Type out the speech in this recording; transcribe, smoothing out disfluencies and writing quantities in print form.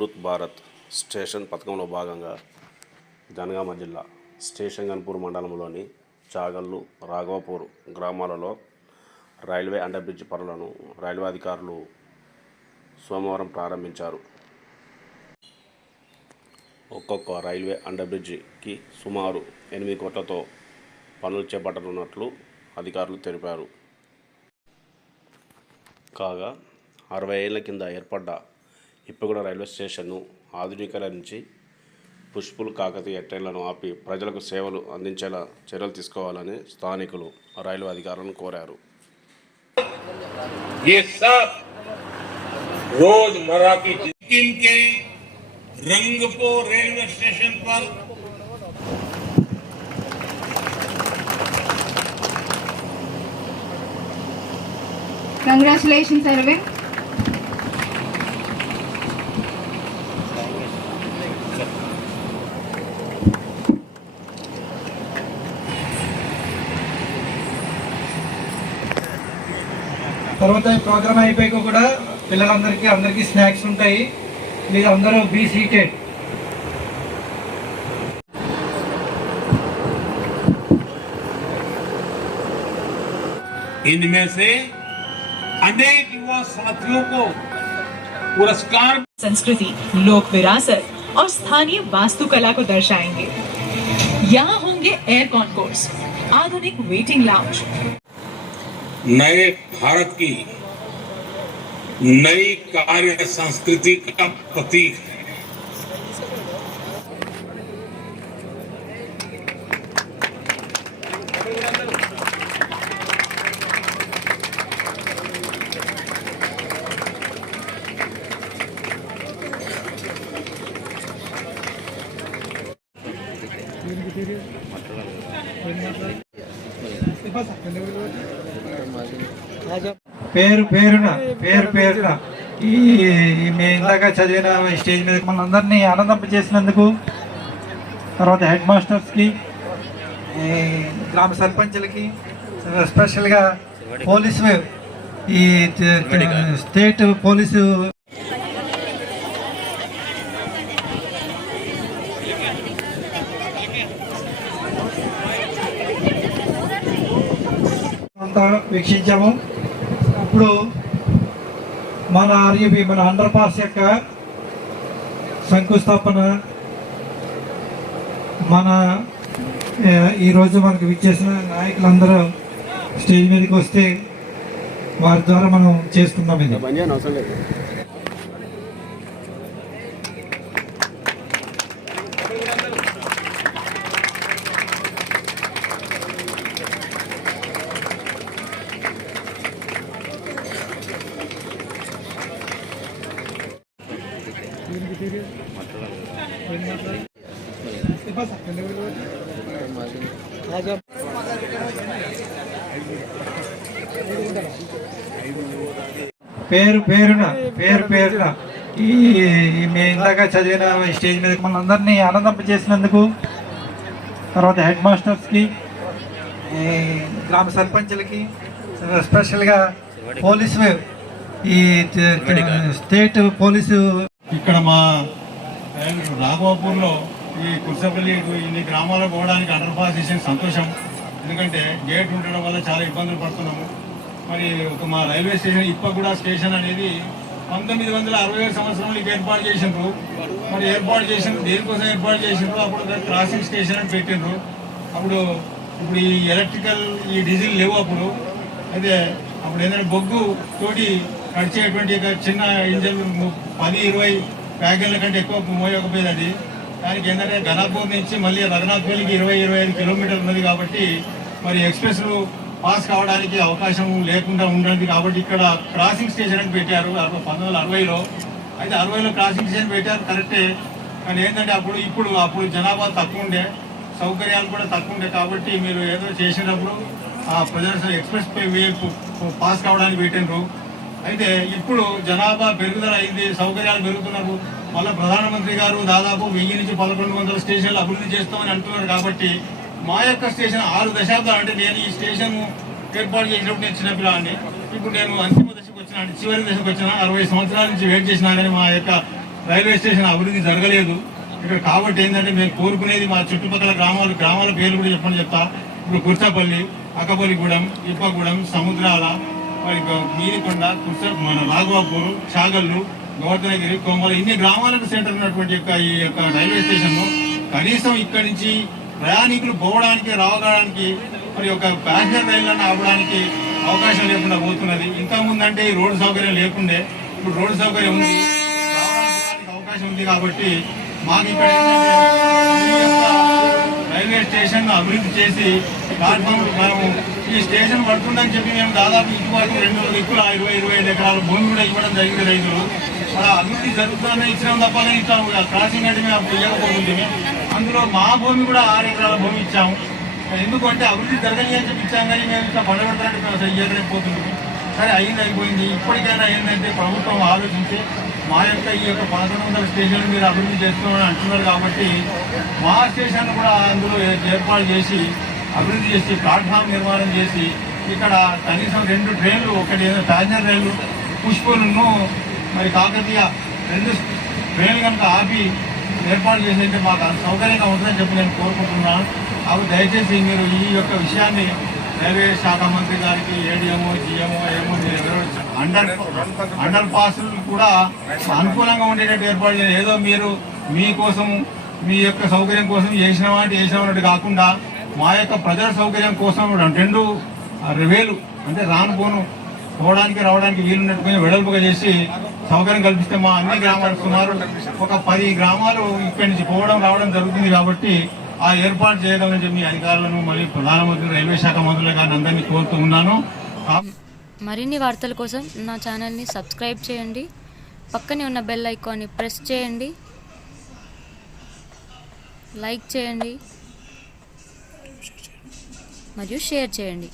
Amrit Bharat station పథకంలో భాగంగా జనగామ జిల్లా స్టేషన్ గన్పూర్ మండలంలోని చాగల్లు రాఘవపూర్ గ్రామాలలో రైల్వే అండర్ బ్రిడ్జ్ పనులను రైల్వే అధికారులు సోమవారం ప్రారంభించారు. ఒక్కొక్క రైల్వే అండర్ బ్రిడ్జికి సుమారు 8 కోట్లతో పనులు చేపట్టనున్నట్లు అధికారులు తెలిపారు. కాగా 60 ఏళ్ల కింద ఏర్పడ్డ ఇప్పగూడ రైల్వే స్టేషన్ను ఆధునీకరించి పుష్పుల్ కాకతీయ ట్రైన్లను ఆపి ప్రజలకు సేవలు అందించేలా చర్యలు తీసుకోవాలని స్థానికులు రైల్వే అధికారులను కోరారు. रोजमर्रा की जिंदगी के रंगपुर रेलवे स्टेशन पर Congratulations, Arvind. తర్వాత ప్రోగ్రామ్ అయిపోయాక కూడా అందరికీ స్నాక్స్ ఉంటాయి. మీరు అందరూ బీ సీటెడ్. इनमें से अनेक युवा साथियों को पुरस्कार संस्कृति, लोक विरासत और स्थानीय वास्तुकला को दर्शाएंगे. यहाँ होंगे एयर कॉन्कोर्स, आधुनिक वेटिंग लाउंज, नए भारत की नई कार्य संस्कृति का प्रतीक है. పేరు పేరున ఈ మేము ఇందాక చదివిన స్టేజ్ మీద మన అందరినీ ఆనందింప చేసినందుకు, తర్వాత హెడ్ మాస్టర్స్కి, గ్రామ సర్పంచులకి, స్పెషల్గా పోలీసు ఈ స్టేట్ పోలీసు అంతా వీక్షించాము. ఇప్పుడు మన ఆర్యూబీ మన అండర్ పాస్ యొక్క శంకుస్థాపన ఈరోజు మనకు విచ్చేసిన నాయకులందరూ స్టేజ్ మీదకి వస్తే వారి ద్వారా మనం చేస్తున్నాం. ఇది పేరున ఈ మేము ఇందాక చదివిన స్టేజ్ మీద మన అందరినీ ఆనందింప చేసినందుకు, తర్వాత హెడ్ మాస్టర్స్కి, గ్రామ సర్పంచులకి, స్పెషల్గా పోలీసు ఈ స్టేట్ పోలీసు ఇక్కడ మా రాఘవాపూర్లో ఈ కుర్సపల్లి ఇన్ని గ్రామాలకు పోవడానికి అండర్ పాస్ చేసిన సంతోషం. ఎందుకంటే గేట్ ఉండడం వల్ల చాలా ఇబ్బందులు పడుతున్నాము. మరి ఒక మా రైల్వే స్టేషన్ ఇప్పగూడ స్టేషన్ అనేది 1967 సంవత్సరంలో ఏర్పాటు చేసిండ్రు. మరి ఏర్పాటు చేసిండ్రు దేనికోసం ఏర్పాటు చేసిండ్రు, అప్పుడు క్రాసింగ్ స్టేషన్ అని పెట్టిండ్రు. ఇప్పుడు ఈ ఎలక్ట్రికల్ ఈ డీజిల్ లేవు అప్పుడు. అయితే అప్పుడు ఏంటంటే బొగ్గు తోటి నడిచేటువంటి చిన్న ఇంజన్ 10-20 వ్యాగన్ల కంటే ఎక్కువ మోయకపోయేది. అది దానికి ఏంటంటే ఘనాపూర్ నుంచి మళ్ళీ రఘునాథ్పల్లికి 20-25 కిలోమీటర్లు ఉన్నది. కాబట్టి మరి ఎక్స్ప్రెస్లు పాస్ కావడానికి అవకాశం లేకుండా ఉండదు. కాబట్టి ఇక్కడ క్రాసింగ్ స్టేషన్ అని పెట్టారు 1960లో. అయితే 60లో క్రాసింగ్ స్టేషన్ పెట్టారు కరెక్టే. కానీ ఏంటంటే అప్పుడు జనాభా తక్కువ ఉండే, సౌకర్యాలు కూడా తక్కువ ఉండే. కాబట్టి మీరు ఏదో చేసినప్పుడు ఆ ప్రజల ఎక్స్ప్రెస్ పాస్ కావడానికి పెట్టినారు. అయితే ఇప్పుడు జనాభా పెరుగుదల అయింది, సౌకర్యాలు పెరుగుతున్నారు. మళ్ళీ ప్రధానమంత్రి గారు దాదాపు 1000 నుంచి 1100 స్టేషన్లు అభివృద్ధి చేస్తామని అంటున్నారు. కాబట్టి మా యొక్క స్టేషన్ 6 దశాబ్దాలు, అంటే నేను ఈ స్టేషన్ ఏర్పాటు చేసినప్పుడు నేను చిన్నపిల్లాన్ని, ఇప్పుడు నేను అంతిమ దశకు వచ్చిన, చివరి దశకు వచ్చిన 60 సంవత్సరాల నుంచి వెయిట్ చేసినా కానీ మా యొక్క రైల్వే స్టేషన్ అభివృద్ధి జరగలేదు ఇక్కడ. కాబట్టి ఏంటంటే మేము కోరుకునేది మా చుట్టుపక్కల గ్రామాల పేర్లు కూడా చెప్తా. ఇప్పుడు కుర్చపల్లి, అక్కపల్లిగూడెం, ఇప్పగూడెం, సముద్రాల, మరి మీరికొండ, మన రాఘవాపూర్, చాగల్లు, గోవర్ధనగిరి, కోమల, ఇన్ని గ్రామాలకు సెంటర్ ఉన్నటువంటి ఈ యొక్క రైల్వే స్టేషన్ కనీసం ఇక్కడి నుంచి ప్రయాణికులు పోవడానికి రావడానికి మరి ఒక ప్యాసింజర్ రైళ్లను ఆపడానికి అవకాశం లేకుండా పోతున్నది. ఇంకా ముందంటే ఈ రోడ్డు సౌకర్యం లేకుండే, ఇప్పుడు రోడ్డు సౌకర్యం ఉంది, రావడానికి అవకాశం ఉంది. కాబట్టి మాకు ఇక్కడ ఏంటంటే ఈ యొక్క రైల్వే స్టేషన్ అభివృద్ధి చేసి ప్లాట్ఫామ్ మనము ఈ స్టేషన్ పడుతుందని చెప్పి మేము దాదాపు ఇటువరకు 2 దిక్కుల 20-25 ఎకరాల భూమి కూడా ఇవ్వడం జరిగింది రైతులు. అలా అభివృద్ధి జరుగుతుందని ఇచ్చినాం తప్ప ఇచ్చాము క్రాసింగ్ అంటే మేము అప్పుడు ఇవ్వకపోతుంది. అందులో మా భూమి కూడా 6 ఎకరాల భూమి ఇచ్చాము. ఎందుకంటే అభివృద్ధి జరగని అని చెప్పి ఇచ్చాం, కానీ మేము ఇట్లా పండబెడతానంటే మేము అసలు ఇవ్వలేకపోతున్నాము. సరే అయిపోయింది. ఇప్పటికైనా ఏంటంటే ప్రభుత్వం ఆలోచించి మా యొక్క ఈ యొక్క 1100 స్టేషన్లు మీరు అభివృద్ధి చేస్తున్నామని అంటున్నారు. కాబట్టి మా స్టేషన్ కూడా అందులో ఏర్పాటు చేసి అభివృద్ధి చేసి ప్లాట్ఫామ్ నిర్మాణం చేసి ఇక్కడ కనీసం 2 ట్రైన్లు, ఒకటి ప్యాసింజర్ రైలు పుష్పలను మరి కాకతీయ 2 ట్రైన్లు కనుక ఆపి ఏర్పాటు చేసి మాకు సౌకర్యంగా ఉంటుందని చెప్పి నేను కోరుకుంటున్నాను. అవి దయచేసి మీరు ఈ యొక్క విషయాన్ని రైల్వే శాఖ మంత్రి గారికి, ఏడీఎంఓ, జిఎంఓ, ఏమో అండర్ పాస్లు కూడా అనుకూలంగా ఉండేటట్టు ఏర్పాటు చేయాలి. ఏదో మీరు మీకోసం మీ యొక్క సౌకర్యం కోసం చేసినట్టు కాకుండా మా యొక్క ప్రజల సౌకర్యం కోసం 2,000 అంటే రాను పోవడానికి రావడానికి వీలున్నట్టు వెడల్పుగా చేసి సౌకర్యం కల్పిస్తే మా అన్ని గ్రామాలు సుమారు ఒక 10 గ్రామాలు ఇక్కడి నుంచి రావడం జరుగుతుంది. కాబట్టి ఆ ఏర్పాటు చేయగలని చెప్పి అధికారులను మరియు ప్రధానమంత్రి, రైల్వే శాఖ మంత్రులు గారిని అందరినీ కోరుతూ ఉన్నాను. మరిన్ని వార్తల కోసం నా ఛానల్ని సబ్స్క్రైబ్ చేయండి, పక్కనే ఉన్న బెల్ ఐకాన్ని ప్రెస్ చేయండి, లైక్ చేయండి మరియు షేర్ చేయండి.